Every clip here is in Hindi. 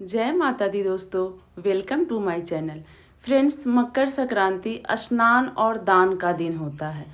जय माता दी दोस्तों, welcome to my channel. Friends, Makar Sankranti स्नान और दान का दिन होता है।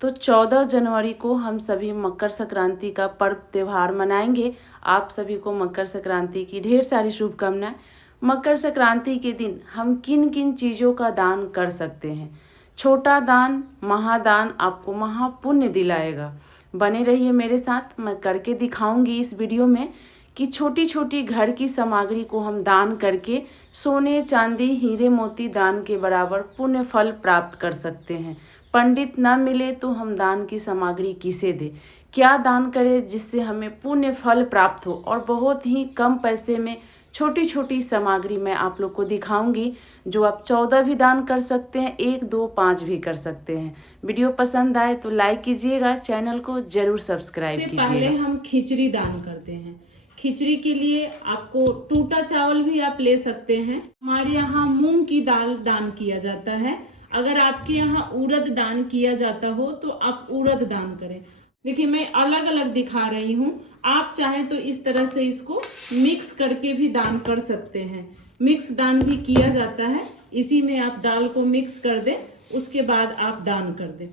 तो 14 जनवरी को हम सभी मकर संक्रांति का पर्व त्यौहार मनाएंगे। आप सभी को मकर संक्रांति की ढेर सारी शुभकामनाएं। मकर संक्रांति के दिन हम किन किन चीज़ों का दान कर सकते हैं? छोटा दान महादान आपको महापुण्य दिलाएगा। बने रहिए मेरे साथ, मैं करके दिखाऊंगी इस वीडियो में कि छोटी छोटी घर की सामग्री को हम दान करके सोने चांदी हीरे मोती दान के बराबर पुण्य फल प्राप्त कर सकते हैं। पंडित न मिले तो हम दान की सामग्री किसे दें, क्या दान करें जिससे हमें पुण्य फल प्राप्त हो। और बहुत ही कम पैसे में छोटी छोटी सामग्री मैं आप लोग को दिखाऊंगी, जो आप 14 भी दान कर सकते हैं, 1, 2, 5 भी कर सकते हैं। वीडियो पसंद आए तो लाइक कीजिएगा, चैनल को जरूर सब्सक्राइब कीजिएगा। पहले हम खिचड़ी दान करते हैं। खिचड़ी के लिए आपको टूटा चावल भी आप ले सकते हैं। हमारे यहाँ मूंग की दाल दान किया जाता है। अगर आपके यहाँ उड़द दान किया जाता हो तो आप उड़द दान करें। देखिए, मैं अलग अलग दिखा रही हूँ। आप चाहें तो इस तरह से इसको मिक्स करके भी दान कर सकते हैं। मिक्स दान भी किया जाता है। इसी में आप दाल को मिक्स कर दें, उसके बाद आप दान कर दें।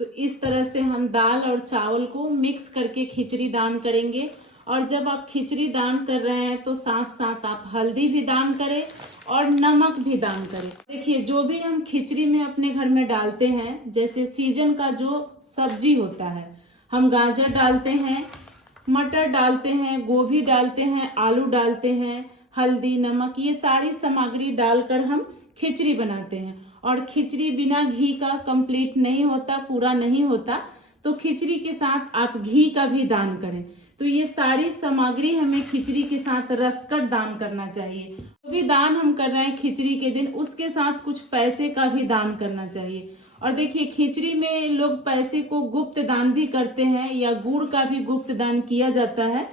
तो इस तरह से हम दाल और चावल को मिक्स करके खिचड़ी दान करेंगे। और जब आप खिचड़ी दान कर रहे हैं तो साथ साथ आप हल्दी भी दान करें और नमक भी दान करें। देखिए, जो भी हम खिचड़ी में अपने घर में डालते हैं, जैसे सीजन का जो सब्जी होता है, हम गाजर डालते हैं, मटर डालते हैं, गोभी डालते हैं, आलू डालते हैं, हल्दी नमक, ये सारी सामग्री डालकर हम खिचड़ी बनाते हैं। और खिचड़ी बिना घी का कंप्लीट नहीं होता, पूरा नहीं होता। तो खिचड़ी के साथ आप घी का भी दान करें। तो ये सारी सामग्री हमें खिचड़ी के साथ रखकर दान करना चाहिए। जो भी दान हम कर रहे हैं खिचड़ी के दिन, उसके साथ कुछ पैसे का भी दान करना चाहिए। और देखिए, खिचड़ी में लोग पैसे को गुप्त दान भी करते हैं, या गुड़ का भी गुप्त दान किया जाता है।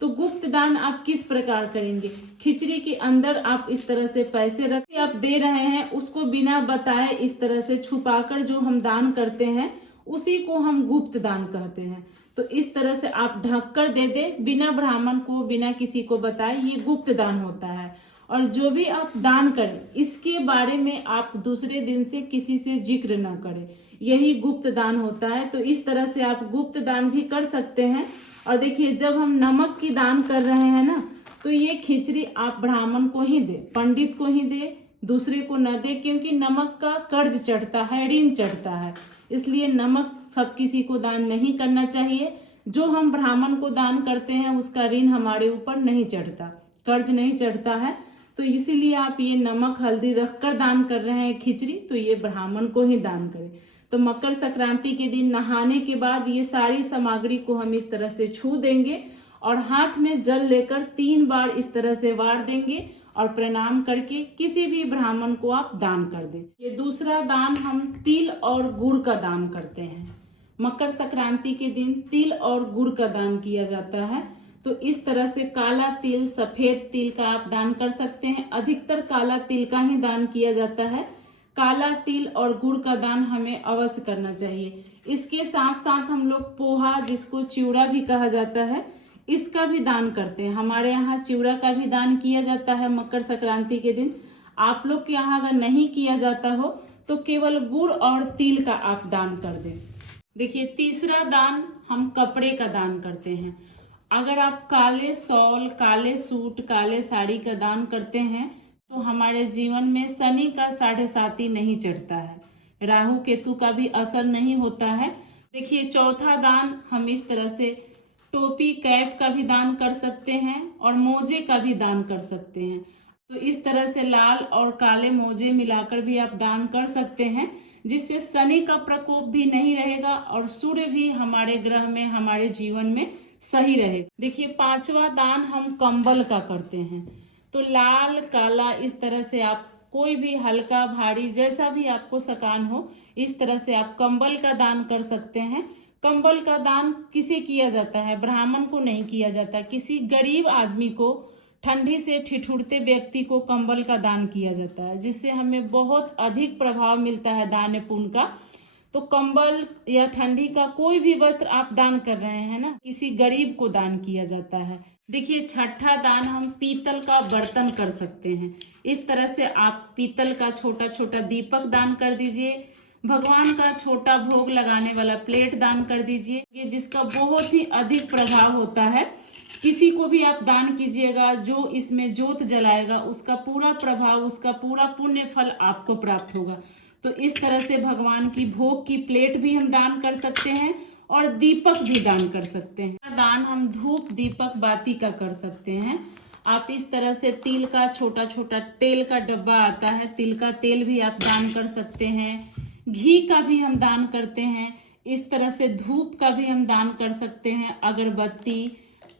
तो गुप्त दान आप किस प्रकार करेंगे? खिचड़ी के अंदर आप इस तरह से पैसे रख के आप दे रहे हैं, उसको बिना बताए इस तरह से छुपाकर जो हम दान करते हैं, उसी को हम गुप्त दान कहते हैं। तो इस तरह से आप ढक कर दे दे, बिना ब्राह्मण को, बिना किसी को बताए, ये गुप्त दान होता है। और जो भी आप दान करें, इसके बारे में आप दूसरे दिन से किसी से जिक्र न करें, यही गुप्त दान होता है। तो इस तरह से आप गुप्त दान भी कर सकते हैं। और देखिए, जब हम नमक की दान कर रहे हैं ना, तो ये खिचड़ी आप ब्राह्मण को ही दे, पंडित को ही दे, दूसरे को न दे, क्योंकि नमक का कर्ज चढ़ता है, ऋण चढ़ता है। इसलिए नमक सब किसी को दान नहीं करना चाहिए। जो हम ब्राह्मण को दान करते हैं, उसका ऋण हमारे ऊपर नहीं चढ़ता, कर्ज नहीं चढ़ता है। तो इसीलिए आप ये नमक हल्दी रखकर दान कर रहे हैं खिचड़ी, तो ये ब्राह्मण को ही दान करें। तो मकर संक्रांति के दिन नहाने के बाद ये सारी सामग्री को हम इस तरह से छू देंगे और हाथ में जल लेकर 3 बार इस तरह से वार देंगे और प्रणाम करके किसी भी ब्राह्मण को आप दान कर दें। ये दूसरा दान हम तिल और गुड़ का दान करते हैं। मकर संक्रांति के दिन तिल और गुड़ का दान किया जाता है। तो इस तरह से काला तिल, सफेद तिल का आप दान कर सकते हैं। अधिकतर काला तिल का ही दान किया जाता है। काला तिल और गुड़ का दान हमें अवश्य करना चाहिए। इसके साथ साथ हम लोग पोहा, जिसको चिवड़ा भी कहा जाता है, इसका भी दान करते हैं। हमारे यहाँ चिवड़ा का भी दान किया जाता है मकर संक्रांति के दिन। आप लोग के यहाँ अगर नहीं किया जाता हो तो केवल गुड़ और तिल का आप दान कर दें। देखिए, तीसरा दान हम कपड़े का दान करते हैं। अगर आप काले शॉल, काले सूट, काले साड़ी का दान करते हैं तो हमारे जीवन में शनि का 7.5 नहीं चढ़ता है, राहु केतु का भी असर नहीं होता है। देखिए, चौथा दान हम इस तरह से टोपी, कैप का भी दान कर सकते हैं और मोजे का भी दान कर सकते हैं। तो इस तरह से लाल और काले मोजे मिलाकर भी आप दान कर सकते हैं, जिससे शनि का प्रकोप भी नहीं रहेगा और सूर्य भी हमारे ग्रह में, हमारे जीवन में सही रहेगा। देखिए, 5वां दान हम कंबल का करते हैं। तो लाल, काला, इस तरह से आप कोई भी हल्का भारी जैसा भी आपको सकान हो, इस तरह से आप कंबल का दान कर सकते हैं। कंबल का दान किसे किया जाता है? ब्राह्मण को नहीं किया जाता, किसी गरीब आदमी को, ठंडी से ठिठुरते व्यक्ति को कंबल का दान किया जाता है, जिससे हमें बहुत अधिक प्रभाव मिलता है दान पुण्य का। तो कंबल या ठंडी का कोई भी वस्त्र आप दान कर रहे हैं ना, किसी गरीब को दान किया जाता है। देखिए, छठा दान हम पीतल का बर्तन कर सकते हैं। इस तरह से आप पीतल का छोटा छोटा दीपक दान कर दीजिए। भगवान का छोटा भोग लगाने वाला प्लेट दान कर दीजिए, ये जिसका बहुत ही अधिक प्रभाव होता है। किसी को भी आप दान कीजिएगा, जो इसमें जोत जलाएगा उसका पूरा प्रभाव, उसका पूरा पुण्य फल आपको प्राप्त होगा। तो इस तरह से भगवान की भोग की प्लेट भी हम दान कर सकते हैं और दीपक भी दान कर सकते हैं। दान हम धूप दीपक बाती का कर सकते हैं। आप इस तरह से तिल का छोटा छोटा तेल का डब्बा आता है, तिल का तेल भी आप दान कर सकते हैं। घी का भी हम दान करते हैं। इस तरह से धूप का भी हम दान कर सकते हैं। अगरबत्ती,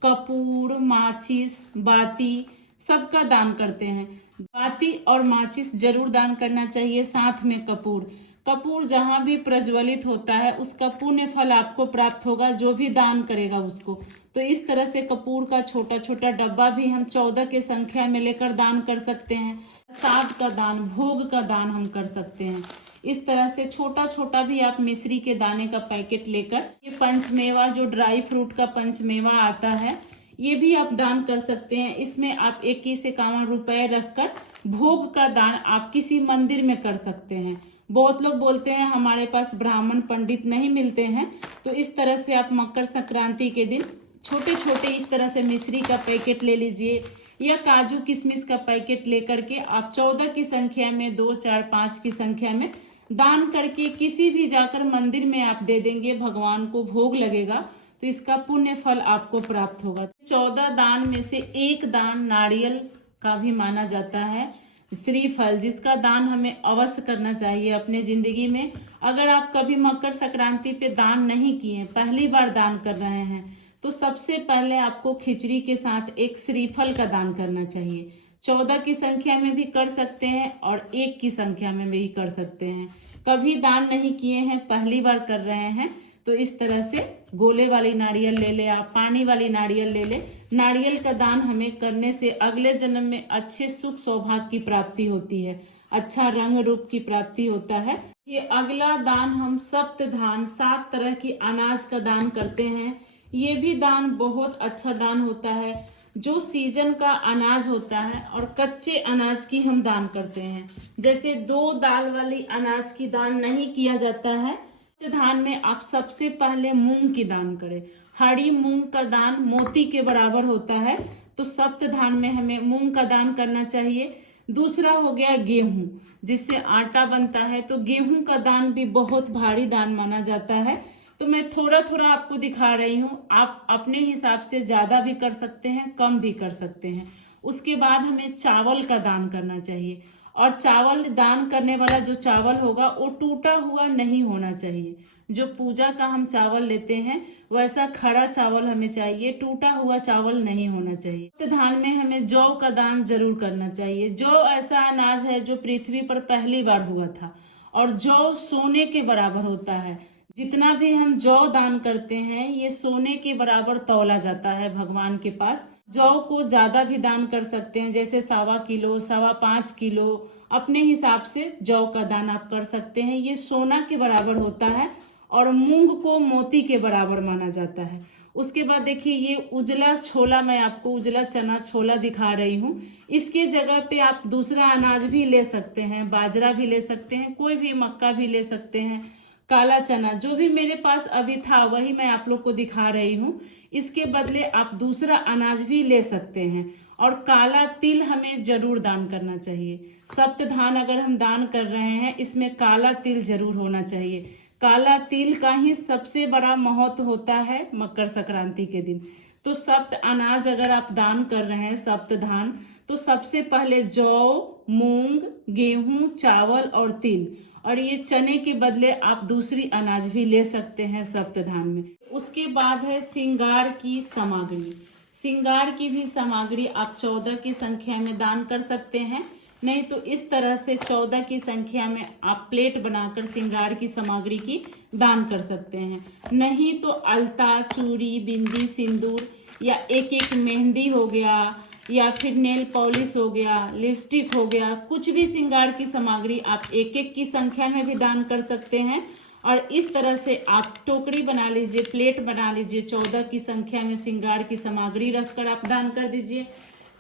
कपूर, माचिस, बाती सबका दान करते हैं। बाती और माचिस जरूर दान करना चाहिए, साथ में कपूर। कपूर जहाँ भी प्रज्वलित होता है उसका पुण्य फल आपको प्राप्त होगा, जो भी दान करेगा उसको। तो इस तरह से कपूर का छोटा छोटा डब्बा भी हम 14 के संख्या में लेकर दान कर सकते हैं। प्रसाद का दान, भोग का दान हम कर सकते हैं। इस तरह से छोटा छोटा भी आप मिश्री के दाने का पैकेट लेकर, ये पंचमेवा जो ड्राई फ्रूट का पंचमेवा आता है, ये भी आप दान कर सकते हैं। इसमें आप 21-51 रुपए रखकर भोग का दान आप किसी मंदिर में कर सकते हैं। बहुत लोग बोलते हैं हमारे पास ब्राह्मण पंडित नहीं मिलते हैं, तो इस तरह से आप मकर संक्रांति के दिन छोटे छोटे इस तरह से मिश्री का पैकेट ले लीजिए या काजू किशमिश का पैकेट लेकर के आप 14 की संख्या में, 2, 4, 5 की संख्या में दान करके किसी भी जाकर मंदिर में आप दे देंगे, भगवान को भोग लगेगा तो इसका पुण्य फल आपको प्राप्त होगा। 14 दान में से एक दान नारियल का भी माना जाता है, श्रीफल, जिसका दान हमें अवश्य करना चाहिए अपने जिंदगी में। अगर आप कभी मकर संक्रांति पे दान नहीं किए, पहली बार दान कर रहे हैं, तो सबसे पहले आपको खिचड़ी के साथ एक श्रीफल का दान करना चाहिए। 14 की संख्या में भी कर सकते हैं और 1 की संख्या में भी कर सकते हैं। कभी दान नहीं किए हैं, पहली बार कर रहे हैं, तो इस तरह से गोले वाली नारियल ले ले, आप पानी वाली नारियल ले ले। नारियल का दान हमें करने से अगले जन्म में अच्छे सुख सौभाग्य की प्राप्ति होती है, अच्छा रंग रूप की प्राप्ति होता है। ये अगला दान हम सप्त धान, 7 तरह की अनाज का दान करते हैं। ये भी दान बहुत अच्छा दान होता है। जो सीजन का अनाज होता है और कच्चे अनाज की हम दान करते हैं। जैसे 2 दाल वाली अनाज की दान नहीं किया जाता है, धान में आप सबसे पहले मूंग की दान करें। हरी मूंग का दान मोती के बराबर होता है, तो सप्त धान में हमें मूंग का दान करना चाहिए। दूसरा हो गया गेहूं, जिससे आटा बनता है, तो गेहूं का दान भी बहुत भारी दान माना जाता है। तो मैं थोड़ा थोड़ा आपको दिखा रही हूँ, आप अपने हिसाब से ज्यादा भी कर सकते हैं, कम भी कर सकते हैं। उसके बाद हमें चावल का दान करना चाहिए, और चावल दान करने वाला जो चावल होगा वो टूटा हुआ नहीं होना चाहिए। जो पूजा का हम चावल लेते हैं वैसा खड़ा चावल हमें चाहिए, टूटा हुआ चावल नहीं होना चाहिए। तो धान में हमें जौ का दान जरूर करना चाहिए। जौ ऐसा अनाज है जो पृथ्वी पर पहली बार हुआ था, और जौ सोने के बराबर होता है। जितना भी हम जौ दान करते हैं ये सोने के बराबर तौला जाता है भगवान के पास। जौ को ज्यादा भी दान कर सकते हैं, जैसे 1.25 किलो, 5.25 किलो, अपने हिसाब से जौ का दान आप कर सकते हैं। ये सोना के बराबर होता है, और मूंग को मोती के बराबर माना जाता है। उसके बाद देखिए, ये उजला छोला, मैं आपको उजला चना छोला दिखा रही हूँ। इसके जगह पे आप दूसरा अनाज भी ले सकते हैं, बाजरा भी ले सकते हैं, कोई भी मक्का भी ले सकते हैं, काला चना, जो भी मेरे पास अभी था वही मैं आप लोग को दिखा रही हूँ। इसके बदले आप दूसरा अनाज भी ले सकते हैं। और काला तिल हमें जरूर दान करना चाहिए। सप्त धान अगर हम दान कर रहे हैं, इसमें काला तिल जरूर होना चाहिए। काला तिल का ही सबसे बड़ा महत्व होता है मकर संक्रांति के दिन। तो सप्त अनाज अगर आप दान कर रहे हैं, सप्त धान, तो सबसे पहले जौ, मूंग, गेहूं, चावल और तिल, और ये चने के बदले आप दूसरी अनाज भी ले सकते हैं सप्त धान में। उसके बाद है श्रृंगार की सामग्री। श्रृंगार की भी सामग्री आप 14 की संख्या में दान कर सकते हैं, नहीं तो इस तरह से 14 की संख्या में आप प्लेट बनाकर श्रृंगार की सामग्री की दान कर सकते हैं। नहीं तो अलता, चूड़ी, बिंदी, सिंदूर, या एक मेहंदी हो गया, या फिर नेल पॉलिश हो गया, लिपस्टिक हो गया, कुछ भी श्रृंगार की सामग्री आप 1 की संख्या में भी दान कर सकते हैं। और इस तरह से आप टोकरी बना लीजिए, प्लेट बना लीजिए, 14 की संख्या में श्रृंगार की सामग्री रखकर आप दान कर दीजिए।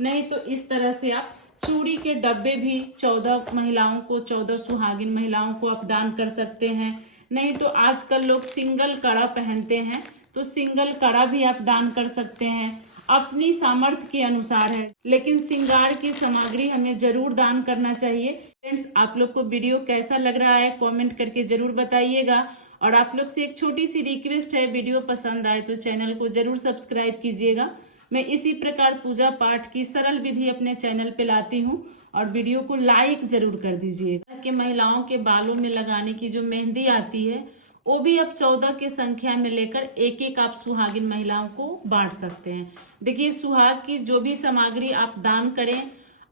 नहीं तो इस तरह से आप चूड़ी के डब्बे भी 14 महिलाओं को, 14 सुहागिन महिलाओं को आप दान कर सकते हैं। नहीं तो आजकल लोग सिंगल कड़ा पहनते हैं, तो सिंगल कड़ा भी आप दान कर सकते हैं, अपनी सामर्थ्य के अनुसार है, लेकिन श्रृंगार की सामग्री हमें जरूर दान करना चाहिए। फ्रेंड्स, आप लोग को वीडियो कैसा लग रहा है कमेंट करके जरूर बताइएगा। और आप लोग से एक छोटी सी रिक्वेस्ट है, वीडियो पसंद आए तो चैनल को जरूर सब्सक्राइब कीजिएगा। मैं इसी प्रकार पूजा पाठ की सरल विधि अपने चैनल पे लाती हूँ, और वीडियो को लाइक जरूर कर दीजिएगा। कि महिलाओं के बालों में लगाने की जो मेहंदी आती है, वो भी अब 14 की संख्या में लेकर एक एक आप सुहागिन महिलाओं को बांट सकते हैं। देखिए, सुहाग की जो भी सामग्री आप दान करें,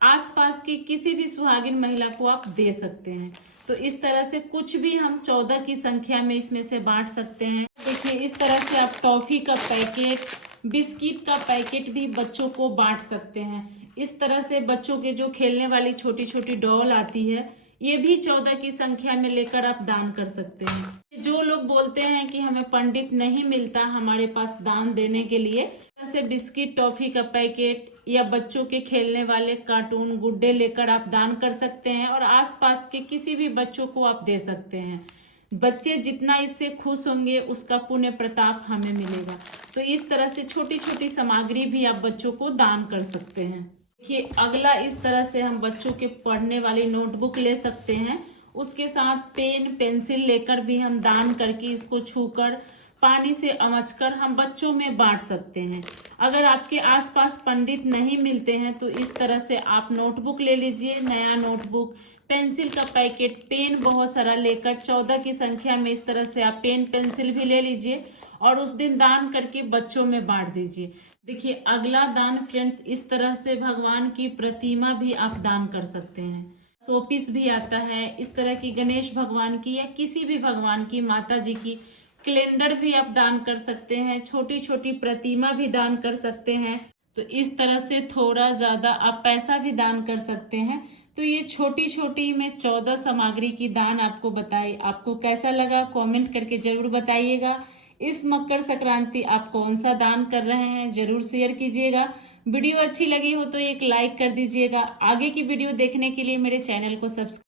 आसपास की किसी भी सुहागिन महिला को आप दे सकते हैं। तो इस तरह से कुछ भी हम 14 की संख्या में इसमें से बांट सकते हैं। देखिए, इस तरह से आप टॉफी का पैकेट, बिस्किट का पैकेट भी बच्चों को बांट सकते हैं। इस तरह से बच्चों के जो खेलने वाली छोटी छोटी डॉल आती है, ये भी 14 की संख्या में लेकर आप दान कर सकते हैं। जो लोग बोलते हैं कि हमें पंडित नहीं मिलता हमारे पास दान देने के लिए, जैसे बिस्किट, टॉफी का पैकेट या बच्चों के खेलने वाले कार्टून, गुड्डे लेकर आप दान कर सकते हैं, और आसपास के किसी भी बच्चों को आप दे सकते हैं। बच्चे जितना इससे खुश होंगे, उसका पुण्य प्रताप हमें मिलेगा। तो इस तरह से छोटी छोटी सामग्री भी आप बच्चों को दान कर सकते हैं। देखिए, अगला इस तरह से हम बच्चों के पढ़ने वाली नोटबुक ले सकते हैं, उसके साथ पेन पेंसिल लेकर भी हम दान करके, इसको छूकर, पानी से अमचकर हम बच्चों में बांट सकते हैं। अगर आपके आसपास पंडित नहीं मिलते हैं तो इस तरह से आप नोटबुक ले लीजिए, नया नोटबुक, पेंसिल का पैकेट, पेन बहुत सारा लेकर 14 की संख्या में इस तरह से आप पेन पेंसिल भी ले लीजिए, और उस दिन दान करके बच्चों में बांट दीजिए। देखिए, अगला दान फ्रेंड्स, इस तरह से भगवान की प्रतिमा भी आप दान कर सकते हैं। शोपीस भी आता है, इस तरह की गणेश भगवान की या किसी भी भगवान की, माता जी की कैलेंडर भी आप दान कर सकते हैं, छोटी छोटी प्रतिमा भी दान कर सकते हैं। तो इस तरह से थोड़ा ज्यादा आप पैसा भी दान कर सकते हैं। तो ये छोटी छोटी में 14 सामग्री की दान आपको बताई। आपको कैसा लगा कमेंट करके जरूर बताइएगा। इस मकर संक्रांति आप कौन सा दान कर रहे हैं जरूर शेयर कीजिएगा। वीडियो अच्छी लगी हो तो एक लाइक कर दीजिएगा। आगे की वीडियो देखने के लिए मेरे चैनल को सब्सक्राइब